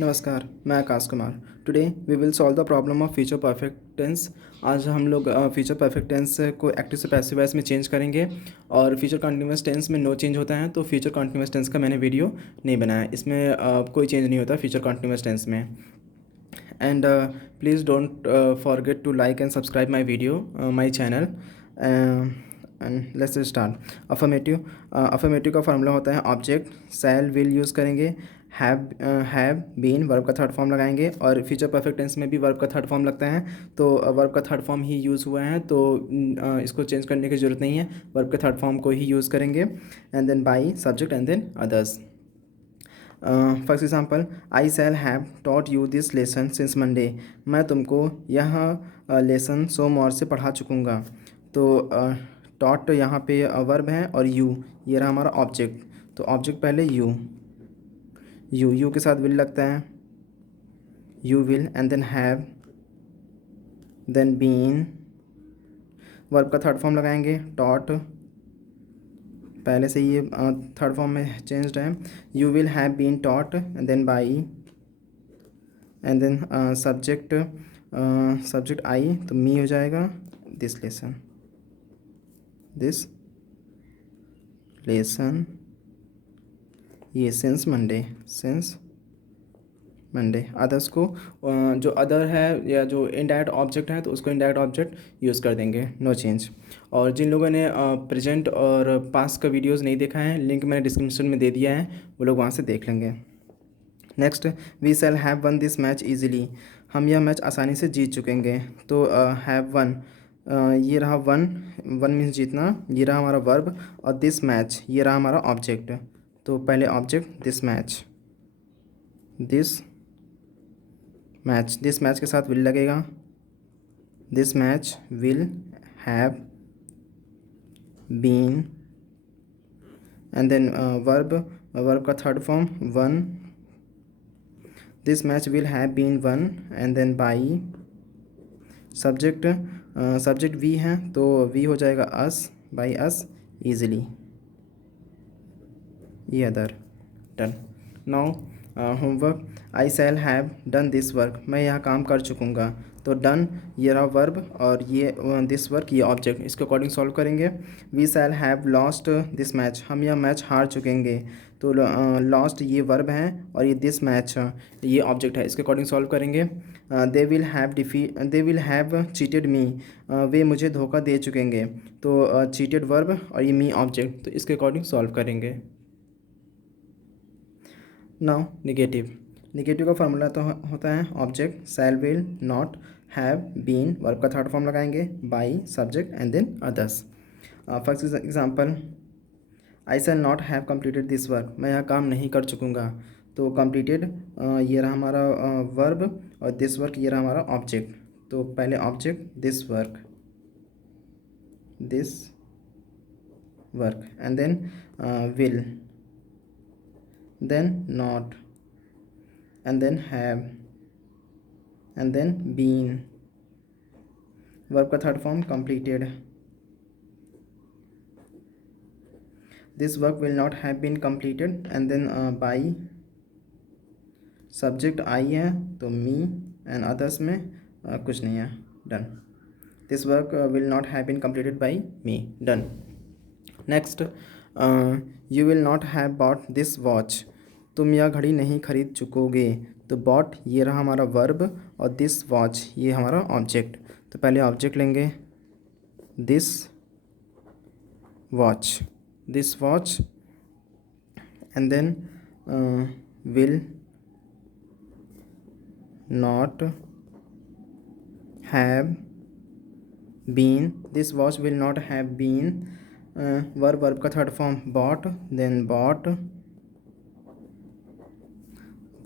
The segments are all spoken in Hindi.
नमस्कार, मैं Akash Kumar. Today we will solve the problem of future perfect tense. आज हम लोग फ्यूचर परफेक्ट टेंस को एक्टिव से पैसिव वॉइस में चेंज करेंगे और फ्यूचर कंटिन्यूअस टेंस में नो चेंज होता है, तो फ्यूचर कंटिन्यूअस टेंस का मैंने वीडियो नहीं बनाया। इसमें कोई चेंज नहीं होता फ्यूचर कंटिन्यूअस टेंस में। And please don't forget to like and subscribe my video, my channel. And let's start. Affirmative का फार्मूला होता है ऑब्जेक्ट शैल विल यूज़ करेंगे, हैव बीन वर्ब का थर्ड फॉर्म लगाएंगे, और फ्यूचर परफेक्ट टेंस में भी वर्ब का थर्ड फॉर्म लगता है, तो वर्ब का थर्ड फॉर्म ही यूज़ हुआ है, तो इसको चेंज करने की ज़रूरत नहीं है, वर्ब के थर्ड फॉर्म को ही यूज़ करेंगे। And then by subject and then others. For example, I shall have taught you this lesson since Monday. मैं तुमको यह लेसन सोमवार से पढ़ा चुकूँगा। तो टॉट यहाँ पे वर्ब है और यू ये रहा हमारा ऑब्जेक्ट। तो ऑब्जेक्ट पहले यू के साथ विल लगता है, you will, and then have, then been, verb का थर्ड फॉर्म लगाएंगे टॉट, पहले से ये थर्ड फॉर्म में चेंज्ड है, you will have been taught, and then by, and then subject I, तो मी हो जाएगा, दिस लेसन ये सिंस मंडे। अदर्स को जो अदर है या जो इनडायरेक्ट ऑब्जेक्ट है तो उसको इनडायरेक्ट ऑब्जेक्ट यूज़ कर देंगे, नो चेंज। और जिन लोगों ने प्रेजेंट और पास्ट का वीडियोस नहीं देखा है, लिंक मैंने डिस्क्रिप्शन में दे दिया है, वो लोग वहाँ से देख लेंगे। Next, we shall have won this match easily. हम यह मैच आसानी से जीत चुकेंगे। तो हैव वन, ये रहा वन मीन्स जीतना, ये रहा हमारा वर्ब, और दिस मैच ये रहा हमारा ऑब्जेक्ट। तो पहले ऑब्जेक्ट दिस मैच के साथ विल लगेगा, this match will have been, and then verb का third form won, this match will have been won, and then by subject we है, तो वी हो जाएगा अस, बाई अस ईजिली, ये other. Done. Now homework, I shall have done this work. मैं यह काम कर चुकूँगा। तो डन ये रहा वर्ब, और ये दिस वर्क ये ऑब्जेक्ट। इसके अकॉर्डिंग सॉल्व करेंगे। We shall have lost this match. हम यह मैच हार चुकेंगे। तो लॉस्ट ये वर्ब है और ये दिस मैच ये ऑब्जेक्ट है। इसके अकॉर्डिंग सॉल्व करेंगे। They will have cheated me. वे मुझे धोखा दे चुकेंगे। तो चीटेड वर्ब और ये मी ऑब्जेक्ट, तो इसके अकॉर्डिंग सॉल्व करेंगे। नाउ निगेटिव का फार्मूला तो होता है object shall will not have been, verb का थर्ड फॉर्म लगाएंगे, by subject and then others. For example, I shall not have completed this work. मैं यह काम नहीं कर चुकूँगा। तो कंप्लीटेड ये रहा हमारा वर्ब, और दिस वर्क ये रहा हमारा ऑब्जेक्ट। तो पहले object this work, and then will, then not, and then have, and then been, verb का third form completed, this work will not have been completed, and then by subject I है तो me, and others में कुछ नहीं है, done. This work will not have been completed by me, done. Next, you will not have bought this watch. तुम यह घड़ी नहीं खरीद चुकोगे। तो बॉट ये रहा हमारा वर्ब, और दिस वॉच ये हमारा ऑब्जेक्ट। तो पहले ऑब्जेक्ट लेंगे this watch, and then will not have been, this watch will not have been, verb का third form bought, then bought,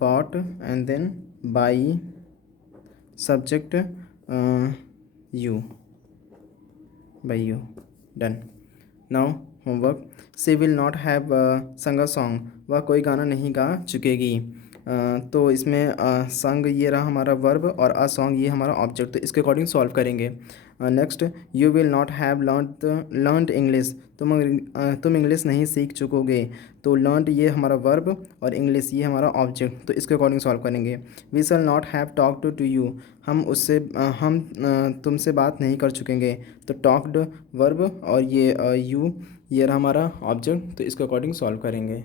and then by subject you, done. Now homework, she will not have sung a song. वह कोई गाना नहीं गा चुकेगी। तो इसमें संग ये रहा हमारा वर्ब और अ सॉन्ग ये हमारा ऑब्जेक्ट, तो इसके अकॉर्डिंग सॉल्व करेंगे। Next, you will not have learned English, तुम इंग्लिश नहीं सीख चुकोगे। तो लर्नड ये हमारा वर्ब और इंग्लिश ये हमारा ऑब्जेक्ट, तो इसके अकॉर्डिंग सॉल्व करेंगे। We shall not have talked to you, हम तुमसे बात नहीं कर चुकेंगे। तो टॉक्ड वर्ब और ये यू ये रहा हमारा ऑब्जेक्ट, तो इसके अकॉर्डिंग सॉल्व करेंगे।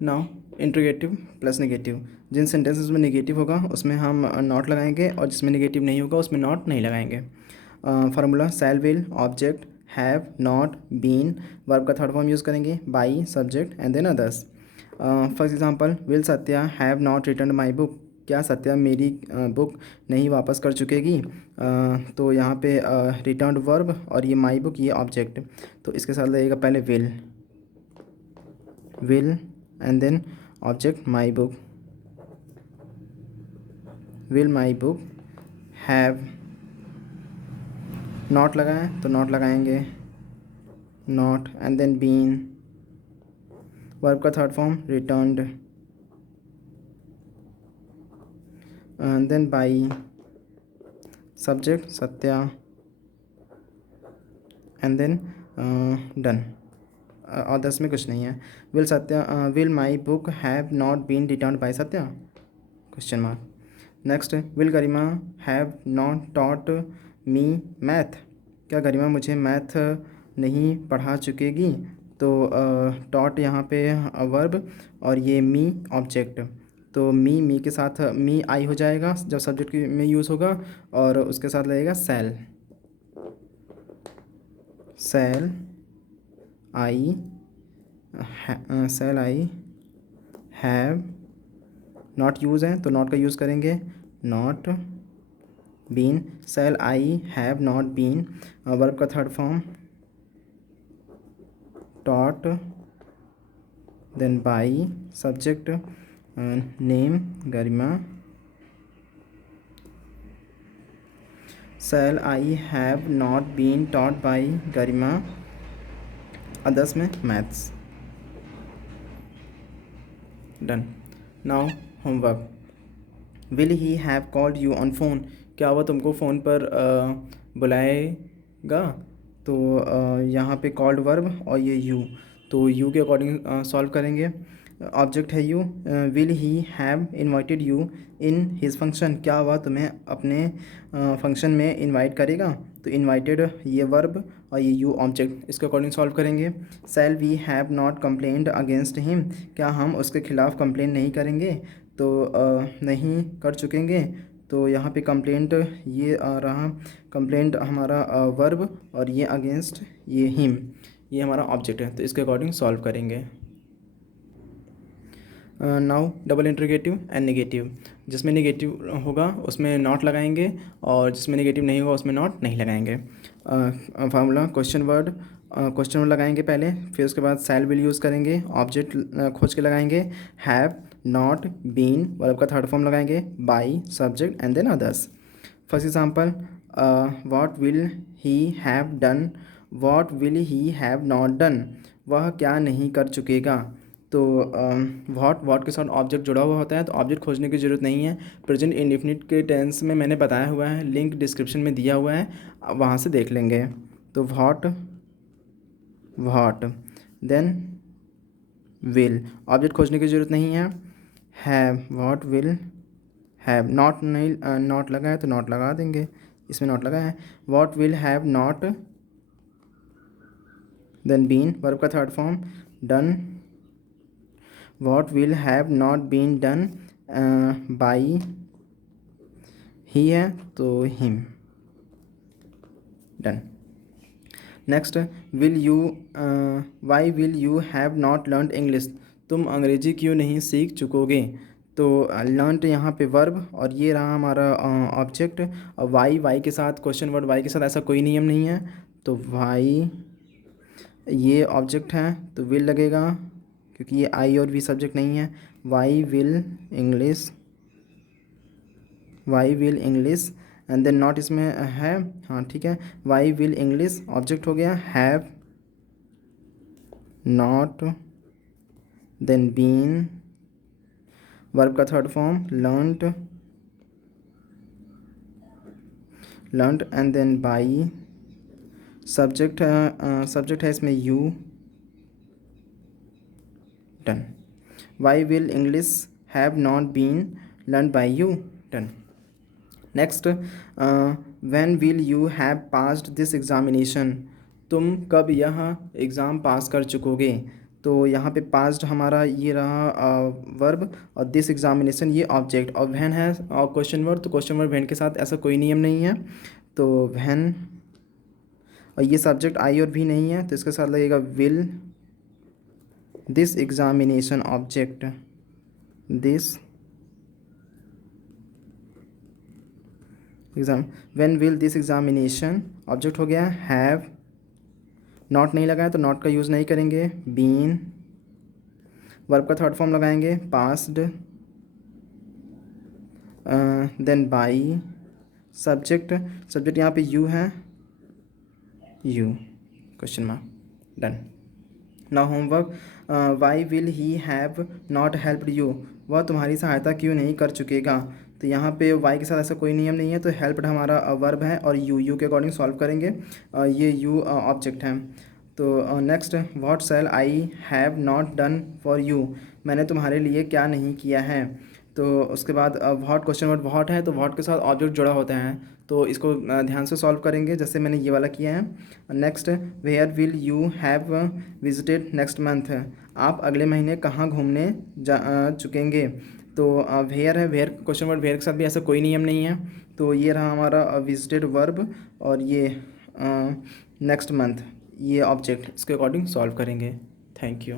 नाउ इंट्रोगेटिव प्लस नेगेटिव, जिन सेंटेंसेस में नेगेटिव होगा उसमें हम नॉट लगाएंगे और जिसमें नेगेटिव नहीं होगा उसमें नॉट नहीं लगाएंगे। Formula shall will object, have not been verb का थर्ड फॉर्म यूज़ करेंगे, by subject and then others. First example, will Satya have not return my book, क्या सत्या मेरी बुक नहीं वापस कर चुकेगी। तो यहाँ पे रिटर्न वर्ब और ये माई बुक ये ऑब्जेक्ट, तो इसके साथ लगेगा पहले will and then object my book, will my book have not लगाएं तो not लगाएंगे not and then been verb का third form returned and then by subject Satya and then done। और 10 में कुछ नहीं है। Will my book have not been return by Satya question mark. Next, will Garima have not taught me math, क्या गरिमा मुझे मैथ नहीं पढ़ा चुकेगी। तो टॉट यहाँ पे वर्ब और ये मी ऑब्जेक्ट, तो मी के साथ मी आई हो जाएगा जब सब्जेक्ट में यूज़ होगा और उसके साथ लगेगा shall I have not use है तो नॉट का यूज़ करेंगे, not been shall I have not been verb का third form taught then by subject name Garima, shall I have not been taught by Garima, others में maths. Done. Now homework, will he have called you on phone, क्या वह तुमको फ़ोन पर बुलाएगा। तो यहाँ पे कॉल्ड वर्ब और ये यू, तो यू के अकॉर्डिंग सॉल्व करेंगे। ऑब्जेक्ट है you, will he have invited you in his function, क्या वह तुम्हें अपने फंक्शन में इनवाइट करेगा। तो इनवाइटेड ये वर्ब और ये यू ऑब्जेक्ट, इसके अकॉर्डिंग सॉल्व करेंगे। Shall we have not complained against him, क्या हम उसके खिलाफ़ कंप्लेन नहीं करेंगे। तो नहीं कर चुकेंगे, तो यहाँ पे कंप्लेंट ये रहा, कंप्लेंट हमारा वर्ब और ये अगेंस्ट ये हिम ये हमारा ऑब्जेक्ट है, तो इसके अकॉर्डिंग सॉल्व करेंगे। Now double interrogative and negative, जिसमें नेगेटिव होगा उसमें नॉट लगाएंगे और जिसमें नेगेटिव नहीं होगा उसमें नॉट नहीं लगाएंगे। फार्मूला क्वेश्चन वर्ड लगाएंगे पहले, फिर उसके बाद शैल विल यूज़ करेंगे, ऑब्जेक्ट खोज के लगाएंगे, हैव नॉट बीन वर्ब का थर्ड फॉर्म लगाएंगे, by subject and then others. First example, what will he have done, what will he have not done, वह क्या नहीं कर चुकेगा। तो व्हाट के साथ ऑब्जेक्ट जुड़ा हुआ होता है, तो ऑब्जेक्ट खोजने की ज़रूरत नहीं है। प्रेजेंट इंडेफिनिट के टेंस में मैंने बताया हुआ है, लिंक डिस्क्रिप्शन में दिया हुआ है, वहाँ से देख लेंगे। तो व्हाट देन विल, ऑब्जेक्ट खोजने की ज़रूरत नहीं है। Have, what will have, not नहीं नॉट लगा है तो नॉट लगा देंगे, इसमें नॉट लगा है। What will have not then been verb का third form done, what will have not been done by he है तो him, done. Next, why will you have not learn English, तुम अंग्रेजी क्यों नहीं सीख चुकोगे। तो लर्न यहाँ पे वर्ब और ये रहा हमारा ऑब्जेक्ट, और वाई के साथ क्वेश्चन वर्ड वाई के साथ ऐसा कोई नियम नहीं है, तो वाई ये ऑब्जेक्ट है तो विल लगेगा क्योंकि ये आई और वी सब्जेक्ट नहीं है। Why will English and then not इसमें है, हाँ ठीक है। वाई विल इंग्लिश ऑब्जेक्ट हो गया, have not then been verb का third form learned, and then by, subject है इसमें you, done. Why will English have not been learn by you, done. Next, when will you have passed this examination, तुम कब यह एग्ज़ाम पास कर चुकोगे। तो यहाँ पे पास्ड हमारा ये रहा वर्ब, और दिस एग्जामिनेशन ये ऑब्जेक्ट, और व्हेन है और क्वेश्चन वर्ड, तो क्वेश्चन वर्ड व्हेन के साथ ऐसा कोई नियम नहीं है, तो व्हेन, और ये सब्जेक्ट आई और भी नहीं है, तो इसके साथ लगेगा will, this examination object, this exam, when will this examination object हो गया, हैव, नॉट नहीं लगाया तो नॉट का यूज़ नहीं करेंगे, बीन, वर्ब का थर्ड फॉर्म लगाएंगे पास्ड, देन बाई, सब्जेक्ट यहाँ पे यू है, you, question mark, done. Now homework, why will he have not helped you, वह तुम्हारी सहायता क्यों नहीं कर चुकेगा। तो यहाँ पे वाई के साथ ऐसा कोई नियम नहीं है, तो हेल्प्ड हमारा वर्ब है, और यू के अकॉर्डिंग सॉल्व करेंगे, ये यू ऑब्जेक्ट है। तो next, what shell I have not done for you, मैंने तुम्हारे लिए क्या नहीं किया है। तो उसके बाद व्हाट, क्वेश्चन वर्ड व्हाट है, तो व्हाट के साथ ऑब्जेक्ट जुड़ा होता है, तो इसको ध्यान से सॉल्व करेंगे, जैसे मैंने ये वाला किया है। Next, where will you have visited next month, आप अगले महीने कहाँ घूमने जा चुकेंगे। तो वेयर है, वेयर क्वेश्चन वर्ड वेयर के साथ भी ऐसा कोई नियम नहीं है, तो ये रहा हमारा विजिटेड वर्ब, और ये नेक्स्ट मंथ ये ऑब्जेक्ट, इसके अकॉर्डिंग सॉल्व करेंगे। Thank you.